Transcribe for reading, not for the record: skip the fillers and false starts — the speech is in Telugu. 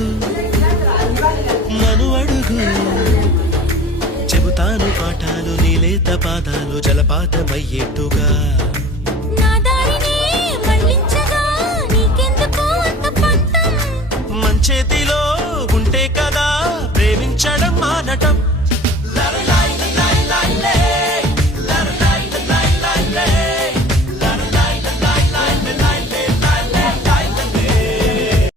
అడుగు నన్ను అడుగు చెబుతాను పాఠాలు నీలేత పాదాలు జలపాతమయ్యేట్టుగా నా దారినే మళ్ళించగా నీకెందుకు అంత పంతం మంచేది